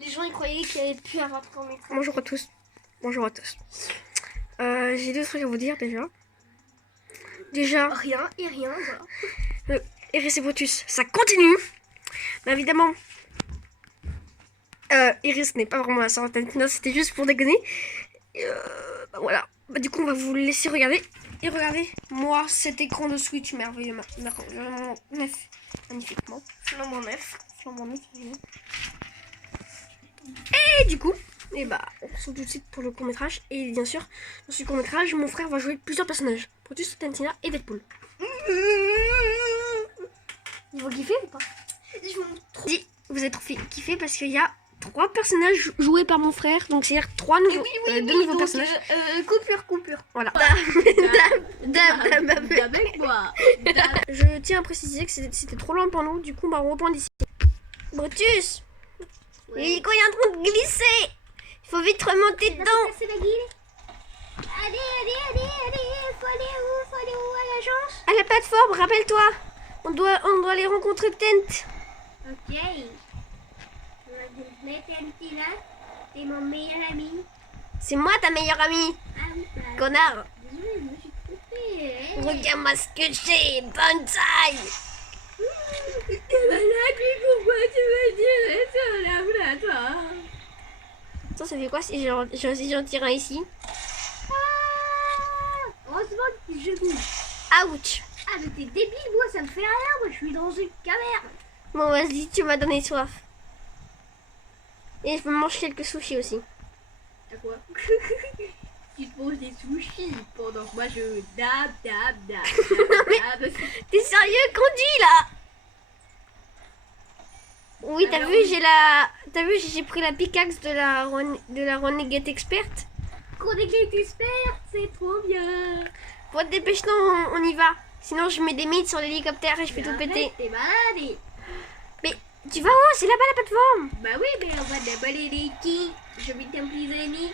Les gens ils croyaient qu'il n'y avait plus avoir de court-métrage. Bonjour à tous. Bonjour à tous. J'ai deux trucs à vous dire déjà. Rien et rien, voilà. Iris et Brutus, ça continue. Mais évidemment, Iris n'est pas vraiment la sœur de Tantina, c'était juste pour déconner. Et, bah voilà. Bah, du coup, on va vous laisser regarder. Et regardez, moi, cet écran de Switch merveilleux, vraiment neuf, magnifiquement. Flambant neuf. Et du coup, et bah, on se retrouve tout de suite pour le court-métrage. Et bien sûr, dans ce court-métrage, mon frère va jouer plusieurs personnages. Brutus, Tantina et Deadpool. Ils vont kiffer ou pas? Ils vont trop... Vous êtes trop kiffé parce qu'il y a 3 personnages joués par mon frère. Donc c'est-à-dire 3 nouveaux, deux nouveaux personnages. Coupure. Voilà. Avec moi. Je tiens à préciser que c'était trop loin pour nous. Du coup, on va reprendre ici. Brutus, il est en train de glisser. Il faut vite remonter dedans. Allez, faut aller où à l'agence? À la plateforme, rappelle-toi. On doit aller rencontrer Tent. Ok. Tantina, t'es mon meilleur ami. C'est moi ta meilleure amie. Ah oui, bah, Connard. désolé, je me suis trompée. Regarde-moi ce que j'ai. Banzai. T'es malade, mais pourquoi tu me dirais ça là, toi? Ça fait quoi si j'en tire un ici? Heureusement que je bouge. Ouch. Ah, mais t'es débile, moi, ça me fait rien. Moi, je suis dans une caverne. Bon, vas-y, tu m'as donné soif. Et je me mange quelques sushis aussi. À quoi? Tu te manges des sushis pendant que moi je dab. T'es sérieux? Conduis là. Oui, t'as vu, j'ai pris la pickaxe de la Renegade Expert. Renegade Expert, c'est trop bien. Bon, dépêche-toi, on y va. Sinon, je mets des mythes sur l'hélicoptère et je fais tout péter. T'es malade. Mais tu vas où? C'est là-bas la plateforme. Bah oui, mais on va déballer les quilles. Je vais t'emprisonner.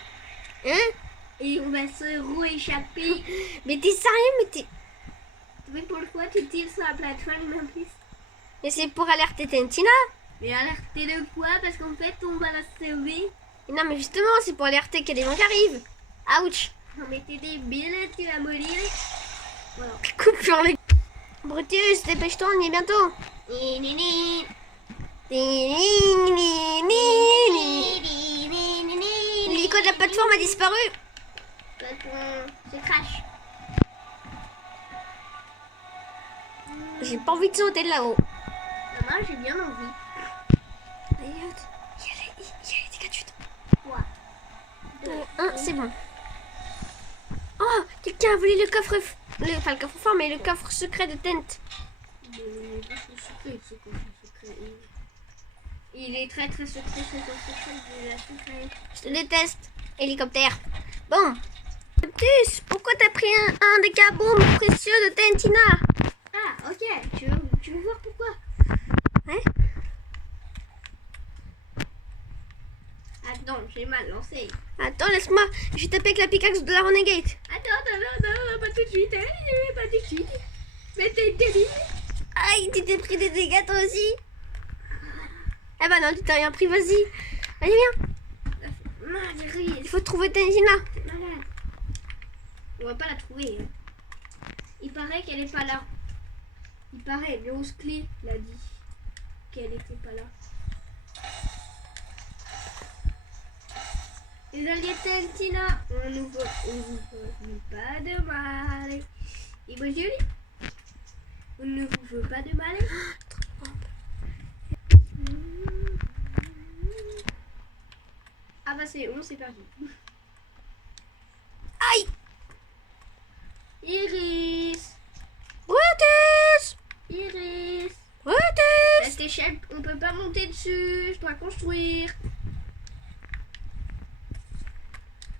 Hein? Et on va se rééchapper. Mais t'es sérieux? Mais pourquoi tu tires sur la plateforme en plus? Mais c'est pour alerter Tantina. Mais alerter de quoi? Parce qu'en fait, on va la sauver. Non, mais justement, c'est pour alerter qu'il y a des gens qui arrivent. Ouch. Non, mais t'es débile, tu vas mourir. Voilà. Coupe sur les... Brutus, dépêche-toi, on y est bientôt. L'hélico de la plateforme a disparu. C'est crash. J'ai pas envie de sauter de là-haut. Moi, j'ai bien envie. Il y a les dégâts de chute. Quoi? C'est bon. Oh, quelqu'un a volé le coffre... Enfin, le coffre fort, mais le coffre secret de Tent. Il est très très secret, ce coffre secret. Je te déteste, hélicoptère. Bon. Brutus, pourquoi t'as pris un des kaboom précieux de Tantina? Ah, ok. Tu veux voir pourquoi? Ouais. Attends, j'ai mal lancé. Attends, laisse-moi. Je vais taper avec la pickaxe de la Renegade. Attends, pas tout de suite. Pas tout de suite. Mais t'es débile. Aïe, tu t'es pris des dégâts toi aussi? Eh ben non, tu t'as rien pris, vas-y. Allez, viens. Il faut trouver Tantina. T'es malade. On va pas la trouver. Il paraît qu'elle est pas là. Il paraît, le rose clé l'a dit qu'elle était pas là. Les alliés Tantina, on nous veut pas de mal. Et moi je dis, on ne vous veut pas de mal. Ah bah c'est bon, c'est perdu. Aïe. Iris. Brutus. Cette échelle, on peut pas monter dessus. Je dois construire.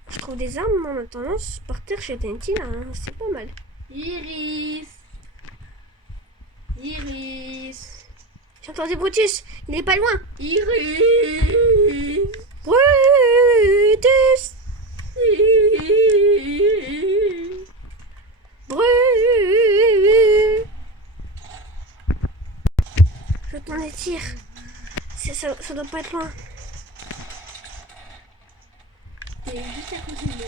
Je trouve des armes en attendant par terre chez Tantina, hein. C'est pas mal. Iris. J'ai entendu Brutus, il est pas loin. Iris. Brutus. Je tourne les tirs. Ça doit pas être loin. T'es juste à côté de moi.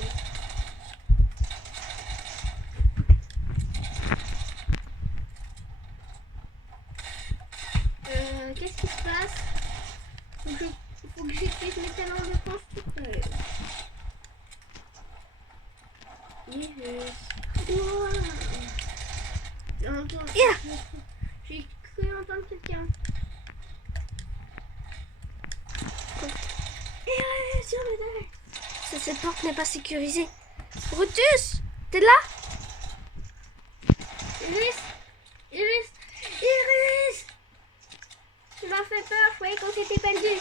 Qu'est-ce qui se passe? Faut que j'utilise mes talents de constructeur. Wow. J'ai cru entendre quelqu'un. Cette porte n'est pas sécurisée. Brutus, t'es là? Iris! Tu m'as fait peur, je croyais qu'on s'était perdu.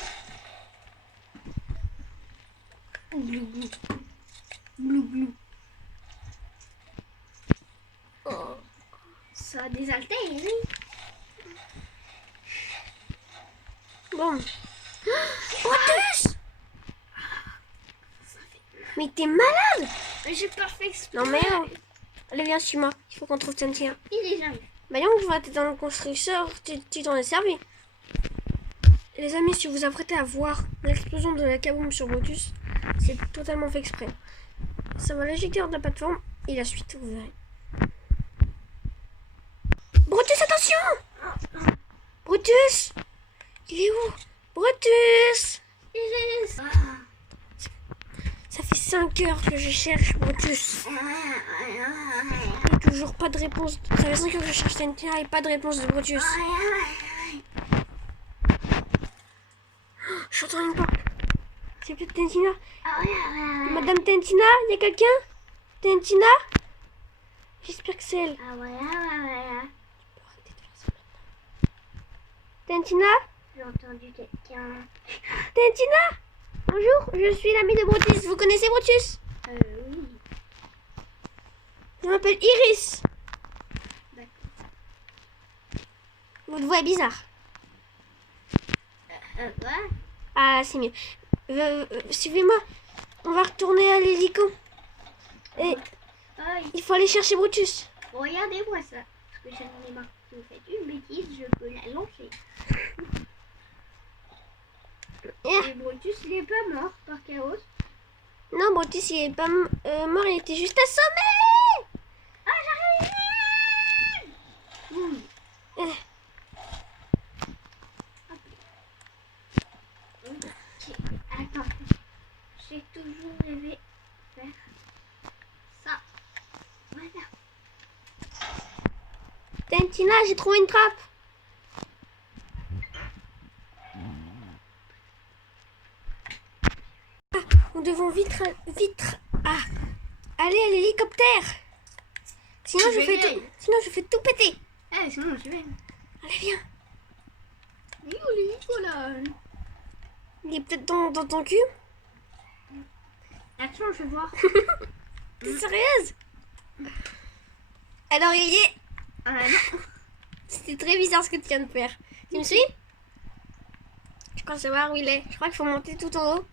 Glou. Oh, ça a désaltéré. Bon. Brutus! Mais t'es malade! J'ai pas fait exprès. Non mais non. Allez, viens, suis-moi. Il faut qu'on trouve Tentina. Il est jamais. Bah non, tu vas être dans le constructeur, tu t'en es servi. Les amis, si vous vous apprêtez à voir l'explosion de la kaboom sur Brutus, c'est totalement fait exprès. Ça va l'éjecter hors de la plateforme et la suite, vous verrez. Brutus, attention! Brutus! Il est où? Brutus! Iris! Ça fait 5 heures que je cherche Brutus. Et toujours pas de réponse. Ça fait 5 heures que je cherche Tentina et pas de réponse de Brutus. J'entends une porte. C'est peut-être Tentina. Madame Tentina, il y a quelqu'un? Tentina? J'espère que c'est elle. Tu peux arrêter de faire ça maintenant. Tentina? J'ai entendu quelqu'un. Tentina? Bonjour, je suis l'amie de Brutus. Vous connaissez Brutus? Oui. Je m'appelle Iris. D'accord. Votre voix est bizarre. Quoi? Ah, c'est mieux. Suivez-moi. On va retourner à l'hélico. Et il faut aller chercher Brutus. Regardez-moi ça. Parce que j'en ai marre. Si vous faites une bêtise, je peux la lancer. Et Brutus, il est pas mort par Chaos. Non, Brutus, il est pas mort. Il était juste assommé. Ah, j'arrive! Ok, attends. J'ai toujours rêvé de faire ça. Voilà. Tentina, j'ai trouvé une trappe. Nous devons vite aller à l'hélicoptère. Sinon je fais tout péter. Eh, sinon, je vais. Allez, viens. Il est où l'hélico là? Il est peut-être dans ton cul. Attends, je vais voir. T'es sérieuse? Alors il y est. Non. C'était très bizarre ce que tu viens de faire. Tu me suis? Je crois savoir où il est. Je crois qu'il faut monter tout en haut.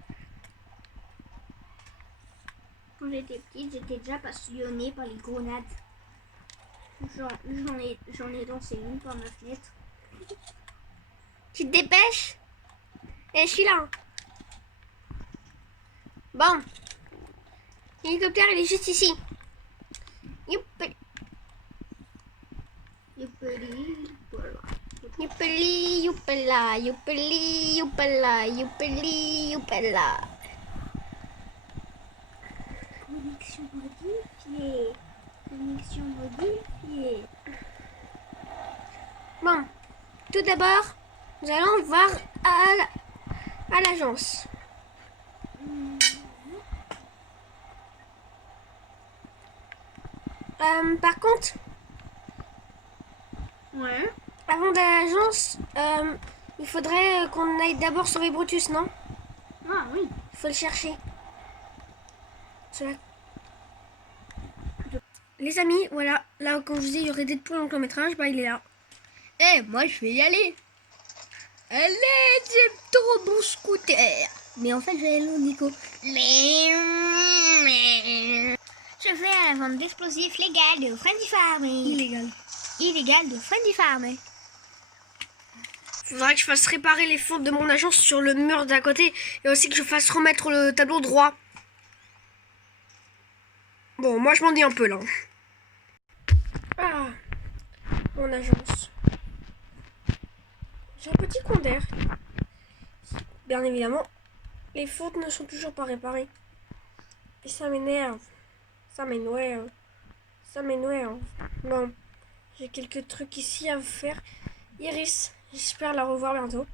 Quand j'étais petite, j'étais déjà passionnée par les grenades. J'en ai lancé une par ma fenêtre. Tu te dépêches? Et je suis là. Bon. L'hélicoptère, il est juste ici. Youpi. Voilà. Youpeli, youpela, youpeli, youpela, youpeli, youpela. Connexion modifiée. Connexion modifiée. Bon, tout d'abord, nous allons voir à l'agence. Par contre, Ouais. avant d'aller à l'agence, il faudrait qu'on aille d'abord sauver Brutus, non? Ah oui. Il faut le chercher. Cela. Les amis, voilà. Là, quand je vous disais, il y aurait Deadpool en court-métrage, bah il est là. Eh, moi je vais y aller. Allez, j'ai trop bon scooter. Mais en fait, j'ai l'hélico. Je fais à la vente d'explosifs légal de Friendly Farm. Illégal de Friendly Farm. Faudra que je fasse réparer les fentes de mon agence sur le mur d'à côté et aussi que je fasse remettre le tableau droit. Bon, moi je m'en dis un peu là. Ah, mon agence. J'ai un petit coin d'air. Bien évidemment, les fautes ne sont toujours pas réparées. Et ça m'énerve. Ça m'énerve. Ça m'énerve. Bon, j'ai quelques trucs ici à faire. Iris, j'espère la revoir bientôt.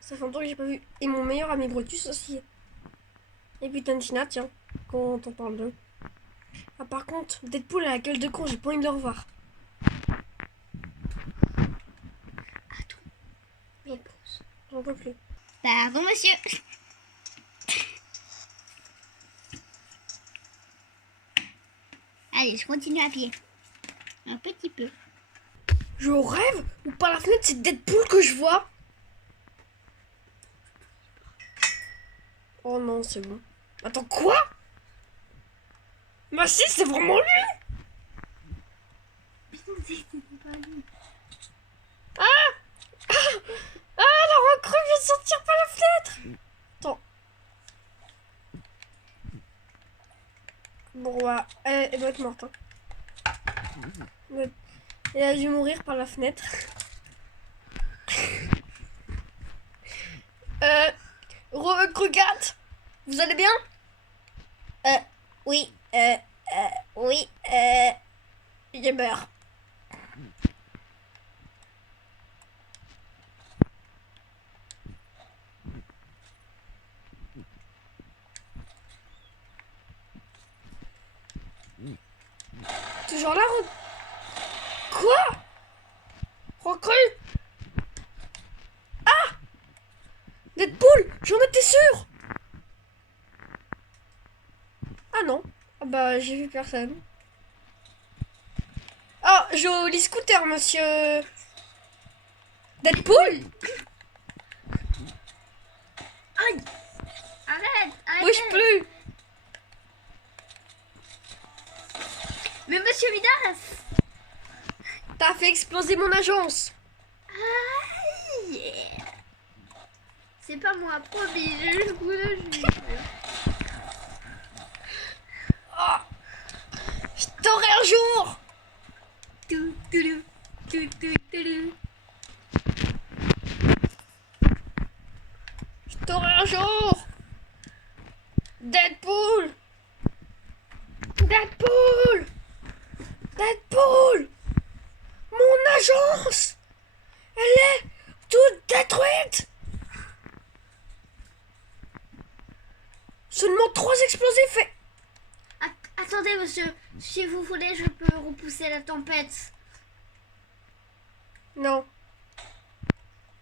Ça fait longtemps que j'ai pas vu. Et mon meilleur ami Brutus aussi. Et puis Tantina, tiens, quand on parle d'eux. Ah, par contre, Deadpool a la gueule de con, j'ai pas envie de le revoir. J'en peux plus. Pardon, monsieur. Allez, je continue à pied. Un petit peu. Je rêve ou par la fenêtre, c'est Deadpool que je vois. Oh non, c'est bon. Attends, quoi? Bah si, c'est vraiment lui. Ah, la recrue vient de sortir par la fenêtre. Attends. Bon, bah, elle doit être morte. Hein. Elle a dû mourir par la fenêtre. Recrue 4, vous allez bien? Oui, J'ai peur. Toujours là, Quoi? Recrue? Ah! Deadpool, j'en étais sûr! Ah non. Ah bah, j'ai vu personne. Ah, joli scooter, monsieur. Deadpool? Aïe! Arrête! Bouge plus. Mais monsieur Midas! T'as fait exploser mon agence. Aïe! C'est pas moi, promis, j'ai eu le coup de jus. Oh, je t'aurai un jour. Tout, tout, tout, tout, tout. Je t'aurai un jour. Deadpool. Deadpool. Deadpool. Mon agence. Elle est toute détruite. Seulement 3 explosifs et... Attendez, monsieur, si vous voulez, je peux repousser la tempête. Non.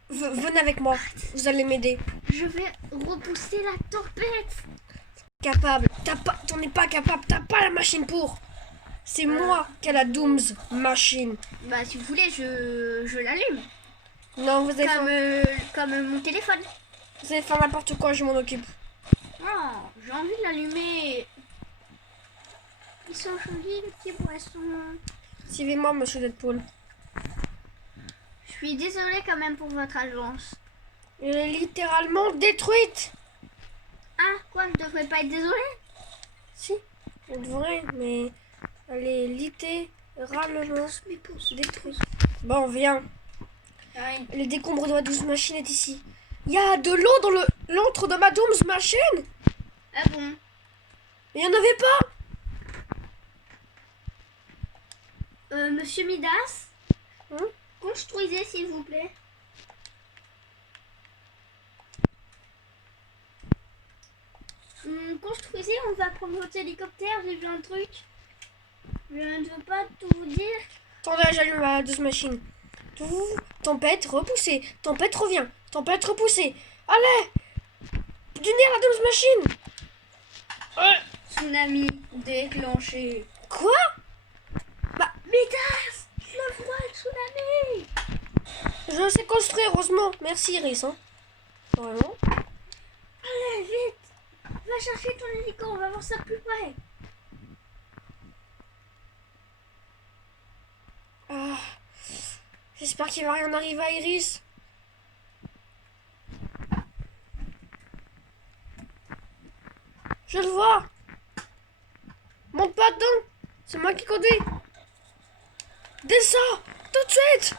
Venez avec moi. Vous allez m'aider. Je vais repousser la tempête. Capable. T'en es pas capable. T'as pas la machine pour. C'est moi qui ai la Dooms Machine. Bah, si vous voulez, je l'allume. Non, vous Comme mon téléphone. allez faire n'importe quoi, je m'en occupe. Oh, j'ai envie de l'allumer. Ils sont jolis, les petits poissons. Suivez-moi, monsieur Deadpool. Je suis désolée quand même pour votre agence. Elle est littéralement détruite. Ah, quoi, je devrais pas être désolée? Si, on devrait, mais elle est littéralement détruite. Bon, viens. Ouais. Les décombres de ma Dooms Machine est ici. Il y a de l'eau dans l'antre de ma Dooms Machine. Ah bon? Mais il n'y en avait pas. Monsieur Midas? Hein? Construisez, s'il vous plaît. Construisez, on va prendre votre hélicoptère, j'ai vu un truc. Je ne veux pas tout vous dire. Attendez, j'allume ma Dooms Machine. Tempête repoussée. Tempête revient. Tempête repoussée. Allez. Du nez à la Dooms Machine. Tsunami déclenché. Quoi? Midas! Je le vois, le tsunami! Je sais construire, heureusement. Merci, Iris. Hein. Vraiment. Allez, vite! Va chercher ton hélico, on va voir ça plus près. Ah. J'espère qu'il va rien arriver à Iris. Je le vois. Monte pas dedans. C'est moi qui conduis. Descends tout de suite.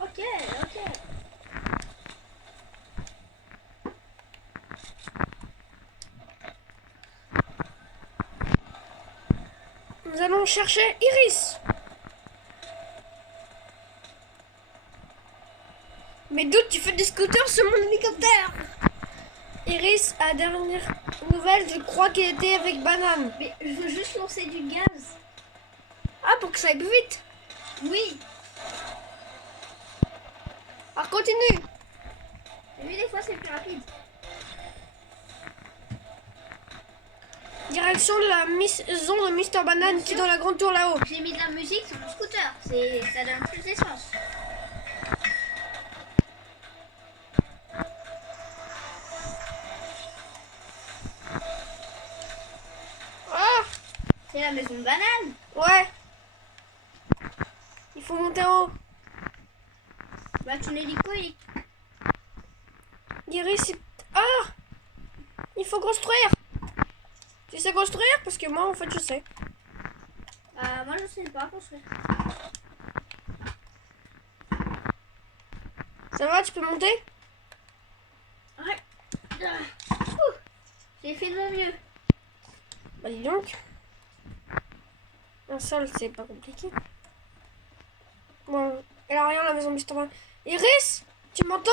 Ok, ok. Nous allons chercher Iris. Mais d'où tu fais des scooters sur mon hélicoptère? Iris, à dernière nouvelle, je crois qu'il était avec Banane. Mais je veux juste lancer du gaz. Ah, pour que ça aille plus vite. Oui. Alors continue. T'as vu, des fois c'est plus rapide. Direction de la maison de Mister Banane qui est dans la grande tour là-haut. J'ai mis de la musique sur mon scooter. Ça donne plus d'essence. Ah, C'est la maison de banane. ouais. Il faut monter en haut. Bah ton hélico il est... Iris, ah, il faut construire. Tu sais construire? Parce que moi, en fait, je sais. moi je sais pas construire. Ça va, tu peux monter? Ouais. Ouh. J'ai fait de mon mieux. Bah dis donc. Un sol, c'est pas compliqué. Bon, elle a rien la maison de Mr. Banane. Iris, tu m'entends?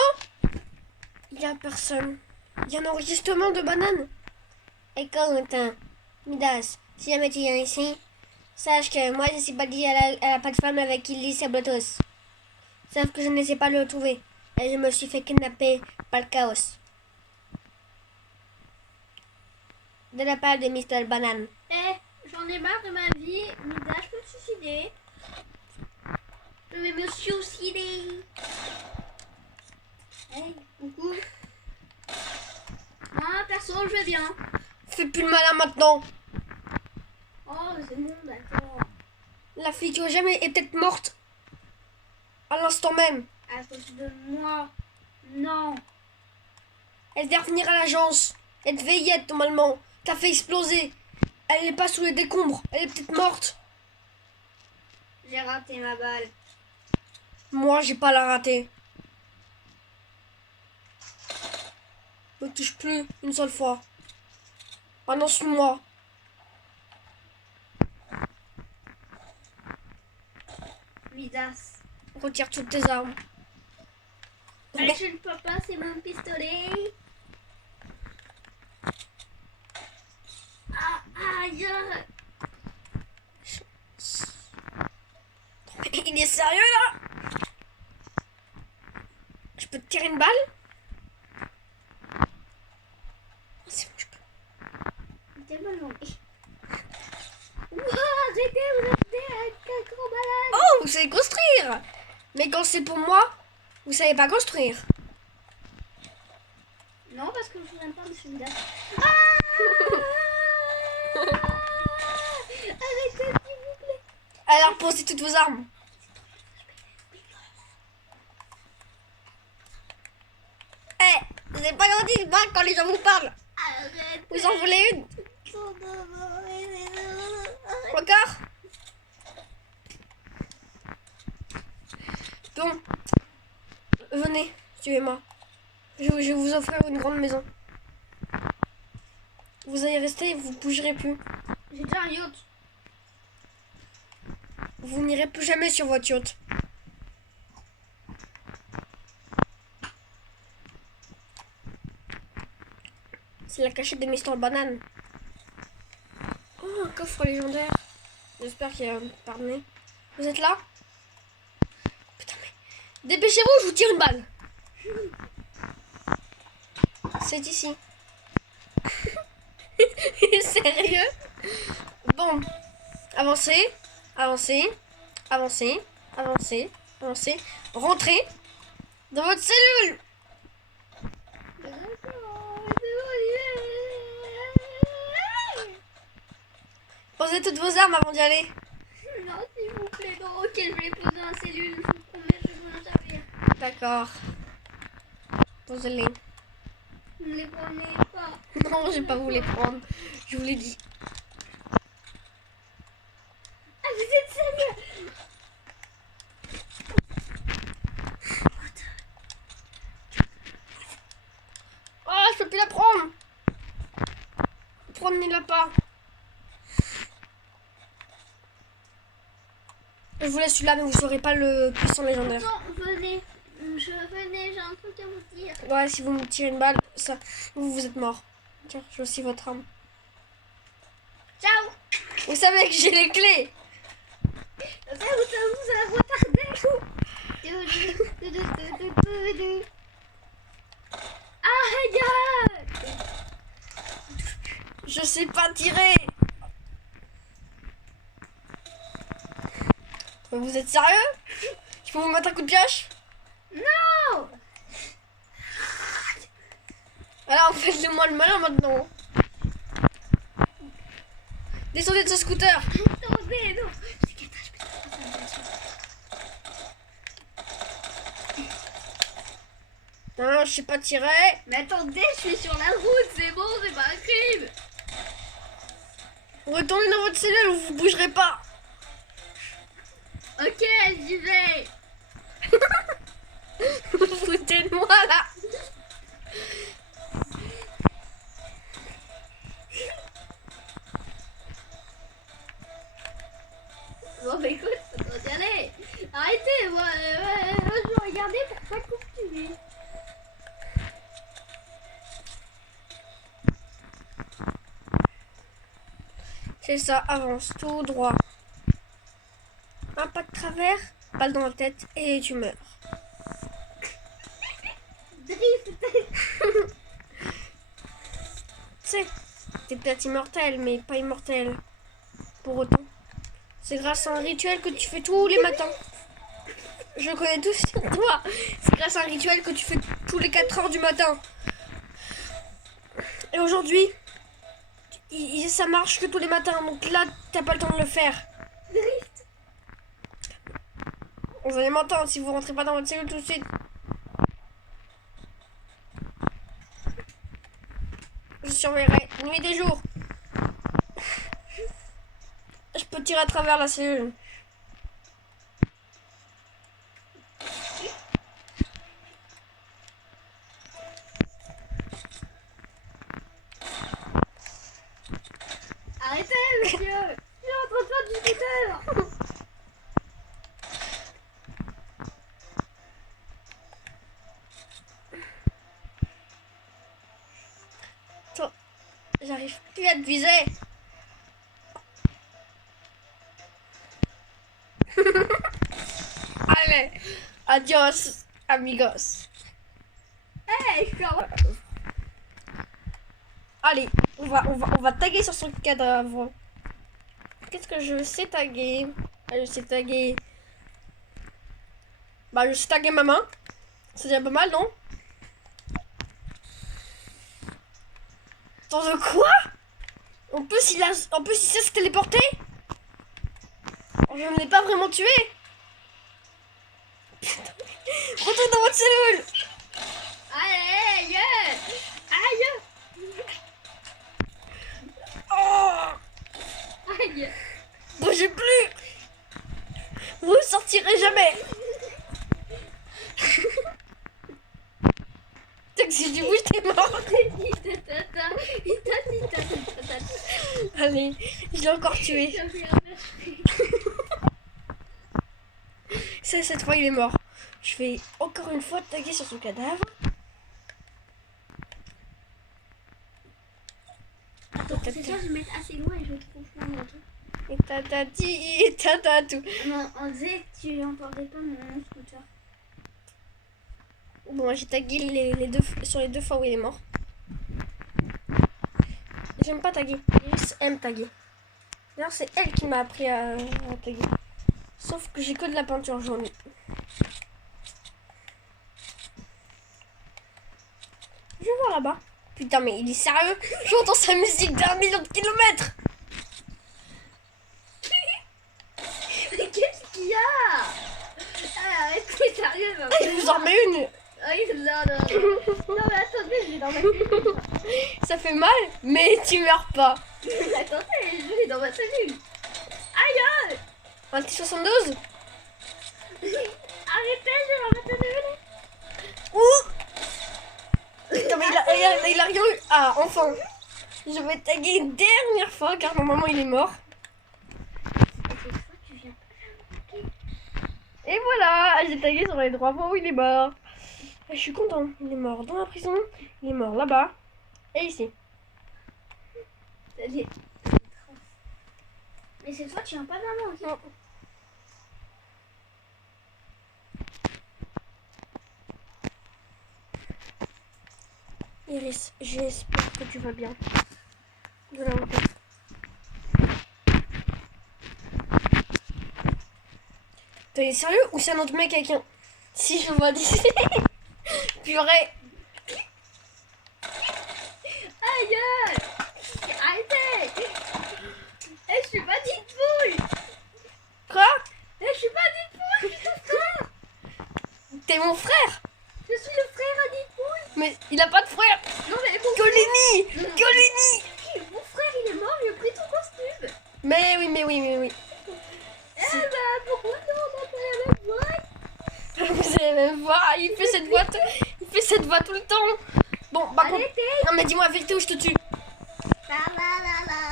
Il y a personne. Il y a un enregistrement de Banane. Écoute, Midas, si jamais tu viens ici, sache que moi je suis pas dit à la plateforme avec qui lit ses Bluetooth. Sauf que je ne sais pas le trouver. Et je me suis fait kidnapper par le chaos. De la part de Mr. Banane. J'en ai marre de ma vie. Mida, je peux me suicider. Je vais me suicider. Hey, coucou. Moi, perso, je vais bien. Fais plus le malin maintenant. Oh, c'est bon, d'accord. La fille qui jamais est peut-être morte. À l'instant même. À cause de moi. Non. Elle vient revenir à l'agence. Elle devait y être normalement. T'as fait exploser. Elle n'est pas sous les décombres. Elle est peut-être morte. J'ai raté ma balle. Moi, j'ai pas la ratée. Me touche plus une seule fois. Maintenant, suis-moi. Midas. Retire toutes tes armes. Allez, je ne peux pas, c'est mon pistolet. Ah, aïe. Il est sérieux là? Je peux te tirer une balle? C'est bon, je peux. T'es mal demandé. Wouah, j'étais avec un gros malade. Oh, vous savez construire! Mais quand c'est pour moi, vous savez pas construire. Non, parce que je n'aime pas monsieur Midas. Arrêtez, s'il vous plaît. Alors, posez toutes vos armes. Eh, c'est pas gentil de battre quand les gens vous parlent. Arrête. Vous en voulez une? Encore? Bon. Venez, suivez-moi. Je vais vous offrir une grande maison. Vous allez rester et vous bougerez plus. J'ai déjà un yacht. Vous n'irez plus jamais sur votre yacht. C'est la cachette de Mister Banane. Oh, un coffre légendaire. J'espère qu'il a pardonné. Vous êtes là? Putain, mais... Dépêchez-vous, je vous tire une balle. C'est ici. Sérieux? Bon. Avancez. Avancez. Avancez. Avancez. Avancez. Rentrez dans votre cellule. Posez toutes vos armes avant d'y aller. Non, s'il vous plaît, non. Ok, je vais les poser dans la cellule. Je vous promets, je vais m'en servir. D'accord. Posez-les. Ne les prenez pas. Non, j'ai pas voulu les prendre. Je vous l'ai dit. prenez-la pas. Je vous laisse celui-là, mais vous saurez pas le puissant légendaire. Non, venez. Je venais, j'ai un truc à vous dire. Ouais, si vous me tirez une balle, ça, vous êtes mort. Tiens, j'ai aussi votre arme. Ciao. Vous savez que j'ai les clés. Ça vous a retardé. Aïe. Je sais pas tirer. Mais vous êtes sérieux? Je peux vous mettre un coup de pioche? Non. Alors, faites-moi le malin maintenant. Descendez de ce scooter. Attendez, non. Non, je sais pas tirer. Mais attendez, je suis sur la route, c'est bon, c'est pas un crime. Retournez dans votre cellule ou vous bougerez pas. Ok, j'y vais. Vous vous foutez de moi là. Bon, bah écoute, on va y aller. Arrêtez, moi, je vais regarder pour pas continuer. C'est ça, avance tout droit. Un pas de travers, balle dans la tête et tu meurs. Drift. Tu sais, t'es peut-être immortel, mais pas immortel. Pour autant. C'est grâce à un rituel que tu fais tous les matins. Je connais tout sur toi. C'est grâce à un rituel que tu fais tous les 4 heures du matin. Et aujourd'hui, ça marche que tous les matins. Donc là, t'as pas le temps de le faire. Drift. Vous allez m'entendre si vous rentrez pas dans votre cellule tout de suite. Je surveillerai nuit et jour. Je peux tirer à travers la cellule. Arrêtez, monsieur. Je suis en train de faire du scooter. Attends, j'arrive plus à te viser. Allez, adios, amigos. Hey, je Allez, on va taguer sur son cadavre. Qu'est-ce que je sais taguer? Je sais taguer. Bah, je sais taguer ma main. C'est déjà pas mal, non? Attends, de quoi? En plus, il sait se téléporter. Je ne l'ai pas vraiment tué. Retourne dans votre cellule. Aïe, aïe. Oh, Aïe. bougez plus. Vous sortirez jamais. C'est que si tu bouges, t'es mort. Allez, je l'ai encore tué. Cette fois, il est mort. Je vais encore une fois taguer sur son cadavre. Attends, c'est ça, je vais mettre assez loin et je trouve pas mon truc. Et tatati, et tatatou. Non, on disait que tu n'entendais pas mon scooter. Bon, j'ai tagué sur les deux fois où il est mort. J'aime pas taguer. Iris aime taguer. D'ailleurs, c'est elle qui m'a appris à taguer. Sauf que j'ai que de la peinture jaune. Je vais voir là-bas. Putain, mais il est sérieux? J'entends sa musique d'1 million de kilomètres. Mais qu'est-ce qu'il y a? Arrêtez, sérieux, maman. Je vous en remets une. Non, mais attendez, je l'ai dans ma cellule. Ça fait mal, mais tu meurs pas. Attendez, je l'ai dans ma cellule. Aïe. Un petit 72. Arrêtez, je vais dans ma cellule. Ouh. Putain, mais il a rien eu. Ah, enfin. Je vais taguer une dernière fois car mon maman il est mort. Et voilà, j'ai tagué sur les 3 fois où il est mort. Je suis content. Il est mort dans la prison, il est mort là-bas et ici. Mais cette fois, tu viens pas maman, ok? Non. Iris, j'espère que tu vas bien. Voilà, ok. T'es sérieux ou c'est un autre mec avec un... Si je vois d'ici. Purée. Aïe! Arrêtez! Eh, je suis pas Deadpool! Quoi? Eh, je suis pas Deadpool, je suis ton frère! T'es mon frère? Je suis le frère à Deadpool! Mais il a pas de frère. Non, mais mon Que Lenny. Que Lenny. Mon frère, il est mort, il a pris ton costume! Mais oui. Eh bah, pourquoi nous, on n'a pas la même voix? Vous allez même voir, il fait cette voix tout le temps. Bon, par contre... Arrêtez! Non mais dis-moi la vérité ou je te tue.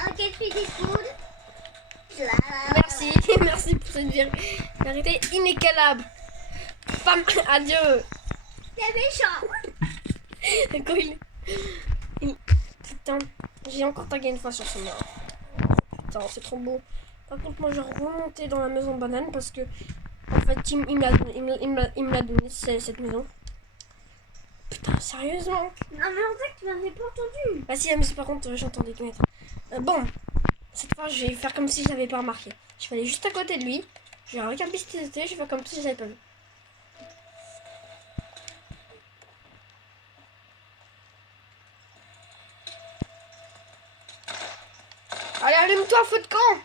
Ok, je suis Deadpool. Merci, merci pour cette vérité inégalable. Femme, adieu. T'es méchant! Quand Putain, j'ai encore tagué une fois sur ce mort. Putain, c'est trop beau. Par contre, moi, je remontais dans la maison banane parce que, en fait, il me l'a donné, cette maison. Putain, sérieusement? Non, mais en fait, tu m'avais pas entendu! Ah si, mais par contre, j'entendais te mettre. Bon, cette fois, je vais faire comme si je l'avais pas remarqué. Je vais aller juste à côté de lui. Je vais regarder ce qu'il était, je vais faire comme si je l'avais pas vu. Allez, allume-toi, feu de camp!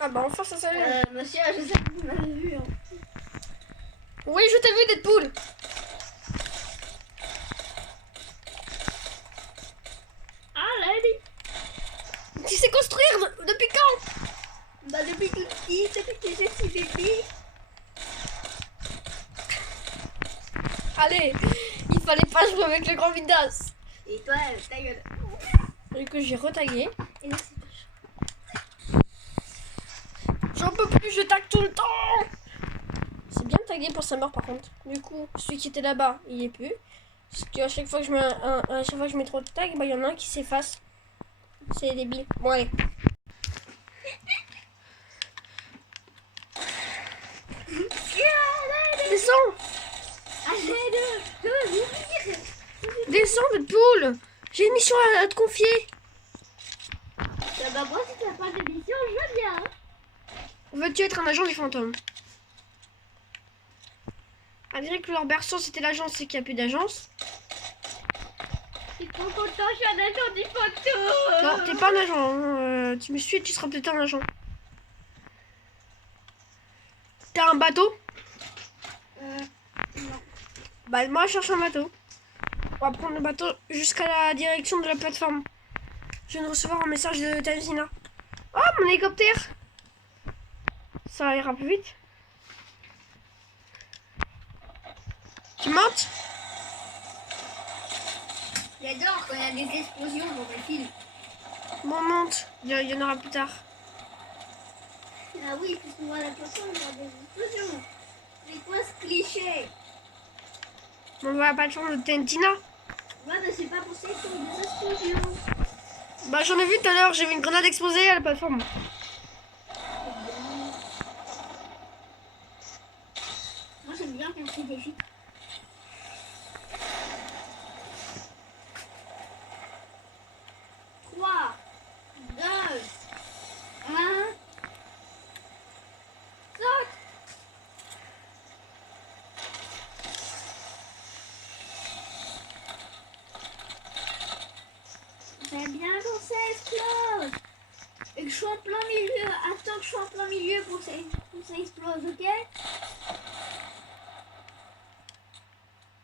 Ah bah enfin ça s'allume. Monsieur, je sais que vous m'avez vu. Hein. Oui, je t'ai vu, Deadpool. Ah, là, elle Tu sais construire depuis quand? Bah, depuis tout petit, depuis que j'ai 6 bébés. Allez, il fallait pas jouer avec le grand Midas. Et toi, ta gueule. Et que j'ai retagué. Et là, c'est pas J'en peux plus, je tag tout le temps. C'est bien tagué pour sa mort par contre. Du coup, celui qui était là-bas, il y est plus. Parce qu'à chaque fois que je mets à chaque fois que je mets trop de tags, bah il y en a un qui s'efface. C'est débile. Bon allez. Descends. Descends Deadpool. J'ai une mission à te confier. Bah, moi, si t'as pas de mission, je veux bien. Hein. Veux-tu être un agent du fantôme? On dirait que leur berceau c'était l'agence, c'est qu'il n'y a plus d'agence. Je suis trop content, je suis un agent du fantôme. Non, t'es pas un agent. Hein. Tu me suis, tu seras peut-être un agent. T'as un bateau? Non. Bah moi je cherche un bateau. On va prendre le bateau jusqu'à la direction de la plateforme. Je viens de recevoir un message de Tanzina. Oh mon hélicoptère! Ça ira plus vite. Tu montes? J'adore quand il y a des explosions dans mes films. Bon, monte. Il y en aura plus tard. Ah oui, puisqu'on voit la plateforme, il y a des explosions. C'est quoi ce cliché? On va pas le champ de Tanzina. Ouais, mais c'est pas possible qu'il y ait des explosions. Bah j'en ai vu tout à l'heure, j'ai vu une grenade exploser à la plateforme. Moi, j'aime bien casser des films. Trois, deux, un, saute! J'aime bien quand ça explose! Et que je sois en plein milieu, attends que je sois en plein milieu pour que ça explose, ok?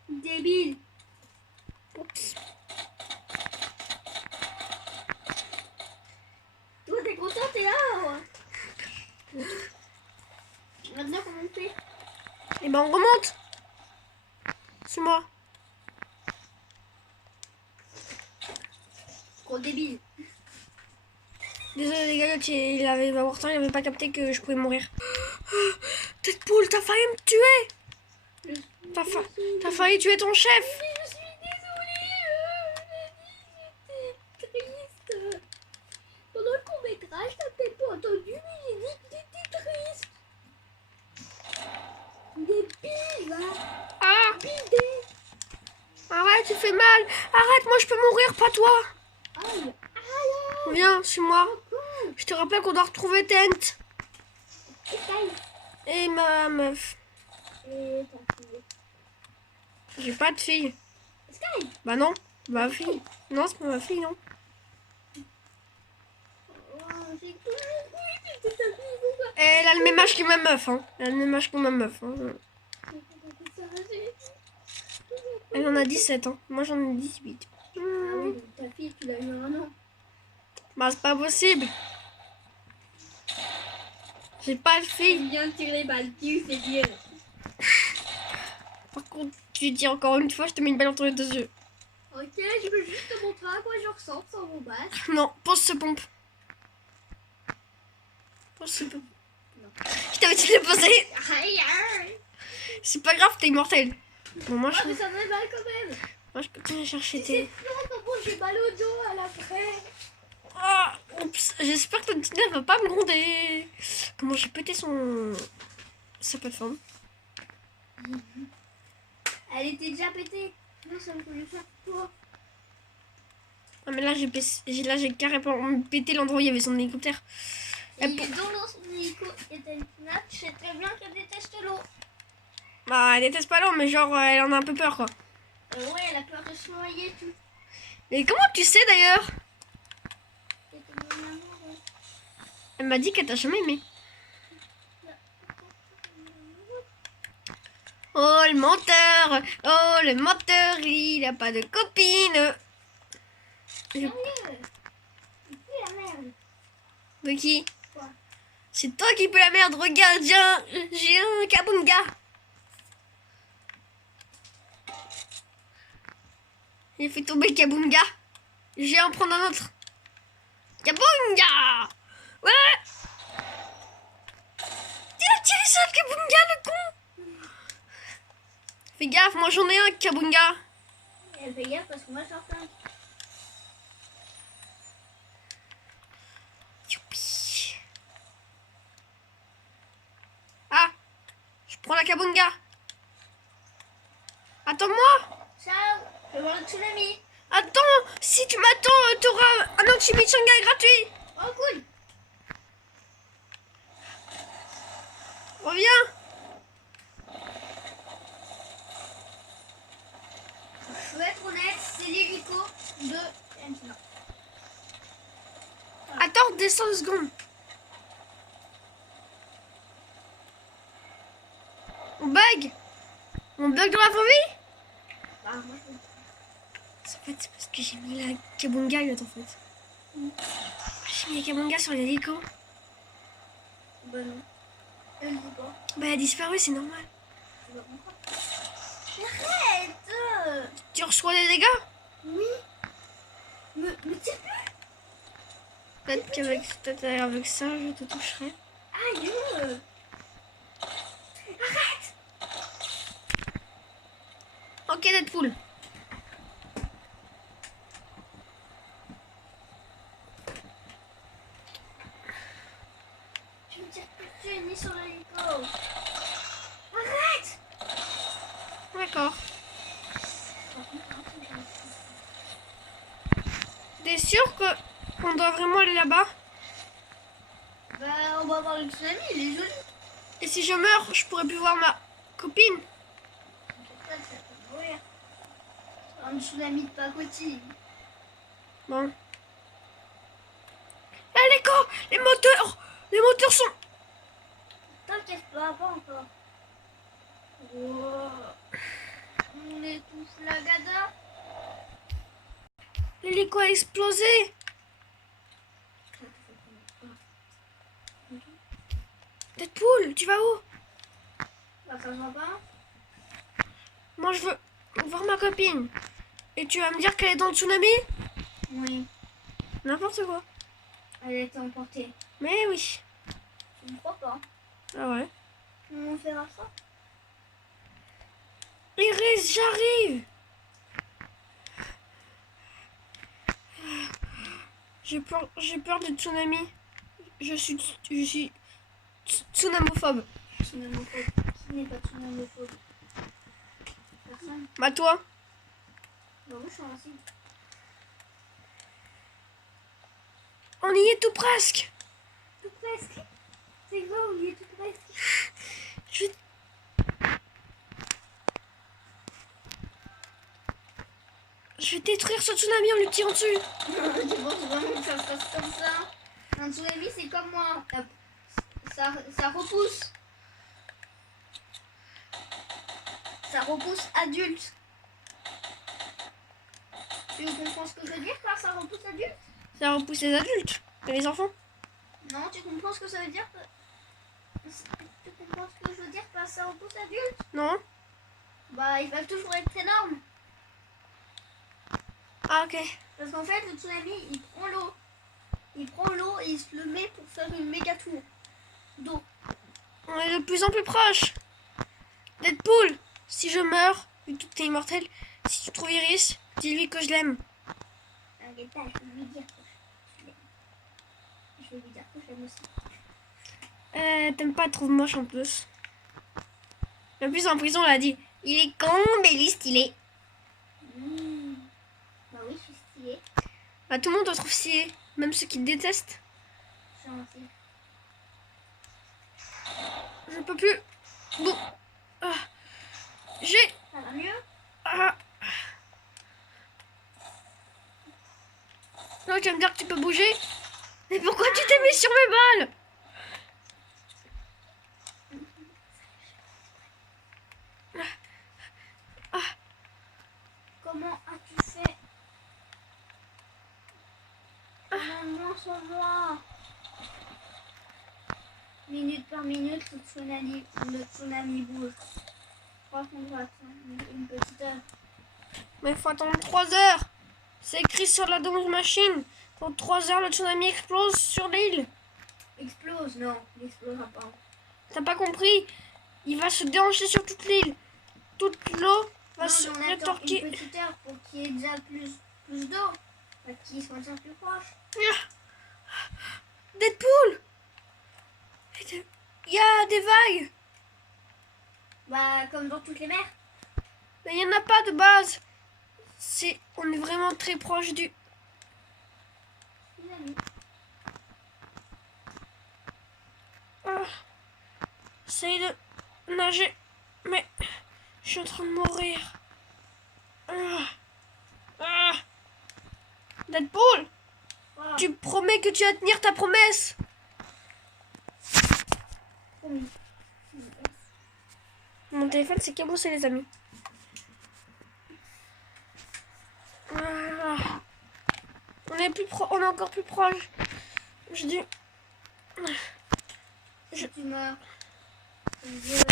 Débile! Oups. Toi, t'es content, t'es là? Ouais. Maintenant, comment on fait? Et ben on remonte. C'est moi. trop débile. Désolé les gars, il avait avoir temps, il avait pas capté que je pouvais mourir. Deadpool, t'as failli me tuer. T'as failli tuer ton chef. Mais je suis désolée. J'étais triste. Pendant le court-métrage, t'as peut-être pas entendu, mais j'ai dit que j'étais triste. Débile, va. Ah, Bidé. arrête, tu fais mal. Arrête, moi je peux mourir, pas toi. Aïe. Aïe. Viens, suis-moi. Encore. Je te rappelle qu'on doit retrouver Tent. Et taille. Et ma meuf. Et ta fille. J'ai pas de fille. Sky. Bah non, ma fille. Non, c'est pas ma fille, non. Oh, j'ai cru. Oui, c'était ta fille. Pourquoi? Elle a le même âge que ma meuf, hein. Elle a le même âge que ma meuf. Hein. Elle en a 17 ans. Moi j'en ai 18. Ah oui, donc ta fille, tu l'as eu un an. Bah c'est pas possible. J'ai pas de fille. Il vient de tirer les balles, tu sais dire. Par contre, tu dis encore une fois, je te mets une balle entre les deux yeux. Ok, je veux juste te montrer à quoi je ressemble sans mon basque. Non, pose ce pompe. Pose ce pompe. Non. Je t'avais dit de le poser. Aïe, aïe. C'est pas grave, t'es immortel. Bon, moi Ah, je, mais ça me mal quand même. moi, je peux te chercher C'est tes... flan, comment j'ai mal au dos à l'après. Ah, oups, j'espère que ton petit nerf va pas me gronder. Comment j'ai pété sa plateforme. Elle était déjà pétée. Non, ça me voulait faire quoi? Ah mais là j'ai carrément pété l'endroit où il y avait son hélicoptère. Et il est dans son hélico. Et t'as une fenêtre, je sais très bien qu'elle déteste l'eau. Bah elle déteste pas l'eau mais genre elle en a un peu peur quoi. Ouais, elle a peur de se noyer et tout. Et comment tu sais d'ailleurs? Et t'es mon amour, ouais. Elle m'a dit qu'elle t'a jamais aimé. Oh le menteur, oh le menteur, il a pas de copine. Sérieux? Il pue la merde. De qui? Quoi? C'est toi qui peux la merde, regarde, j'ai un kabunga. J'ai fait tomber le kabunga. Je vais en prendre un autre. Kabunga. Ouais. Il a tiré sur le kabunga, le con. Fais gaffe, moi j'en ai un kabunga. Elle fait gaffe parce que moi j'en fais un. Youpi. Ah, je prends la kabunga. Attends-moi. Ciao, je vais voir le tsunami. Attends, si tu m'attends, t'auras un anti-chimichanga gratuit. Oh cool. Reviens. Je vais être honnête, c'est l'hélico de Angela. Attends, descends 2 secondes. On bug. On bug dans la vraie vie. Bah, moi je En fait, c'est parce que j'ai mis la kabunga en fait. J'ai mis la kabunga sur l'hélico. Bah non. Elle dit pas. Bah elle a disparu, c'est normal. Je vois pourquoi. Arrête. Tu reçois des dégâts. Oui. Mais tire plus. Peut-être avec ça, je te toucherai. Aïe. Arrête. Ok, Deadpool. Tu me tires plus dessus ni sur l'hélico. Arrête. D'accord. T'es sûr qu'on doit vraiment aller là-bas? Bah on va voir le tsunami, il est joli. Et si je meurs, je pourrais plus voir ma copine? Ça peut mourir. Un tsunami de pacotille. Bon. Là, les moteurs! Les moteurs sont... T'inquiète pas encore. Wow. On étouffe la gada. L'hélico a explosé! Deadpool, tu vas où? Bah ça va pas. Moi, je veux voir ma copine. Et tu vas me dire qu'elle est dans le tsunami? Oui. N'importe quoi. Elle a été emportée. Mais oui. Je ne crois pas. Ah ouais. On fera ça. Iris, j'arrive. J'ai peur du tsunami. Je suis tsunamophobe. Tsunamophobe. Qui n'est pas tsunamophobe? Personne. Bah toi. Bah oui, je suis invincible. On y est tout presque. Tout presque. C'est vrai, on y est tout presque. Je vais détruire ce tsunami en lui tirant dessus. Tu penses vraiment que ça se passe comme ça? Un tsunami, c'est comme moi. Ça repousse. Ça repousse adulte. Tu comprends ce que je veux dire par ça repousse adulte? Ça repousse les adultes. Et les enfants. Non, tu comprends ce que ça veut dire? Tu comprends ce que je veux dire par ça repousse adulte? Non. Bah, ils peuvent toujours être énormes. Ah ok. Parce qu'en fait, le tsunami, il prend l'eau. Il prend l'eau et il se le met pour faire une méga tour d'eau. On est de plus en plus proche. Deadpool, si je meurs, vu que t'es immortel, si tu trouves Iris, dis-lui que je l'aime. T'inquiète pas, je vais lui dire que je l'aime. Je vais lui dire que je l'aime aussi. T'aimes pas, trouve moche en plus. En plus, en prison, on a dit, il est con, mais il est stylé. Bah oui, je suis stylée. Bah tout le monde te trouve stylé, même ceux qui te détestent. Je suis invincible. Je peux plus. Bon. Ah. J'ai. Ça va mieux? Ah. Non, tu vas me dire que tu peux bouger. Mais pourquoi tu t'es mis sur mes balles? Comment as-tu fait? Comment sans moi? Minute par minute, le tsunami bouge. Je crois qu'on va attendre une petite heure. Mais il faut attendre 3 heures. C'est écrit sur la Doom Machine. Dans 3 heures, le tsunami explose sur l'île. Explose? Non, il n'explosera pas. T'as pas compris? Il va se déhancher sur toute l'île. Toute l'eau va Non, se on attend rétorquer. une petite heure pour qu'il y ait déjà plus d'eau. Pour qu'il soit déjà plus proche. Deadpool! Il y a des vagues. Bah, comme dans toutes les mers. Mais il n'y en a pas de base. On est vraiment très proche du... Tsunami. Ah. J'essaye de nager. Mais je suis en train de mourir. Ah. Ah. Deadpool! Voilà. Tu promets que tu vas tenir ta promesse. Promis. Mon téléphone s'est cabossé, les amis. Voilà. On est encore plus proche. Je dis... Si tu meurs, je